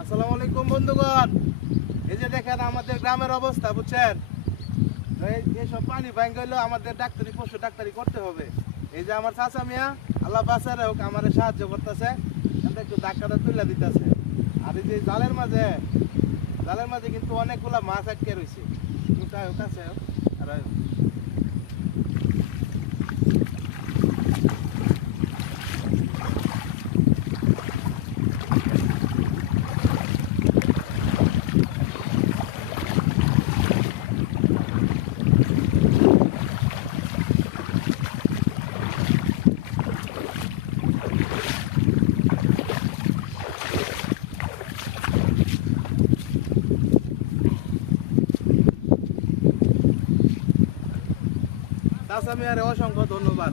আসসালামু আলাইকুম বন্ধুগণ, এই যে দেখেন আমাদের গ্রামের অবস্থা, বুঝছেন? এইসব পানি ভাঙ্গ হইলেও আমাদের ডাক্তারি পশু ডাক্তারি করতে হবে। এই যে আমার চাচা মিয়া, আল্লাহ বাঁচারে হোক, আমার সাহায্য করতেছে, একটু ধাক্কাটা তুলে দিতেছে। আর এই যে জালের মাঝে কিন্তু অনেকগুলা মাছ আটকে রয়েছে। অসংখ্য ধন্যবাদ,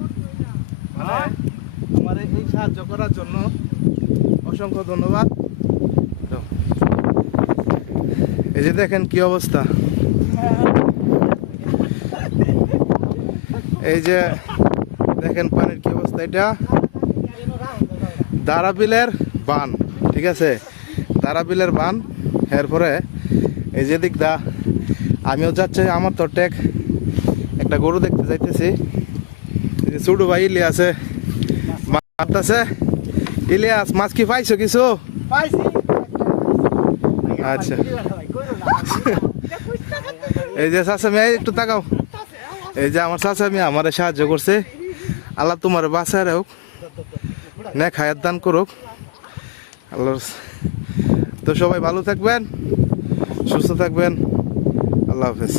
আমার এই সাহায্য করার জন্য অসংখ্য ধন্যবাদ। এই যে দেখেন কি অবস্থা, এই যে দেখেন পানির কি অবস্থা। এটা দারাবিলের বান, ঠিক আছে, দারাবিলের বান। এরপরে এই যে দিক দা আমিও যাচ্ছি, আমার তো টেক একটা গরু দেখতে যাইতেছি। ছোট ভাই ইলিয়াসে মারতেছে। ইলিয়াস, মাছ কি পাইছো কিছু? আচ্ছা, এই যে চাচা মিয়া একটু তাকাও, এই যে আমার চাচা মিয়া আমার সাহায্য করছে। আল্লাহ তোমার বাঁচায় হোক, নেক হায়াত দান করুক আল্লাহ। তো সবাই ভালো থাকবেন, সুস্থ থাকবেন, আল্লাহ হাফেজ।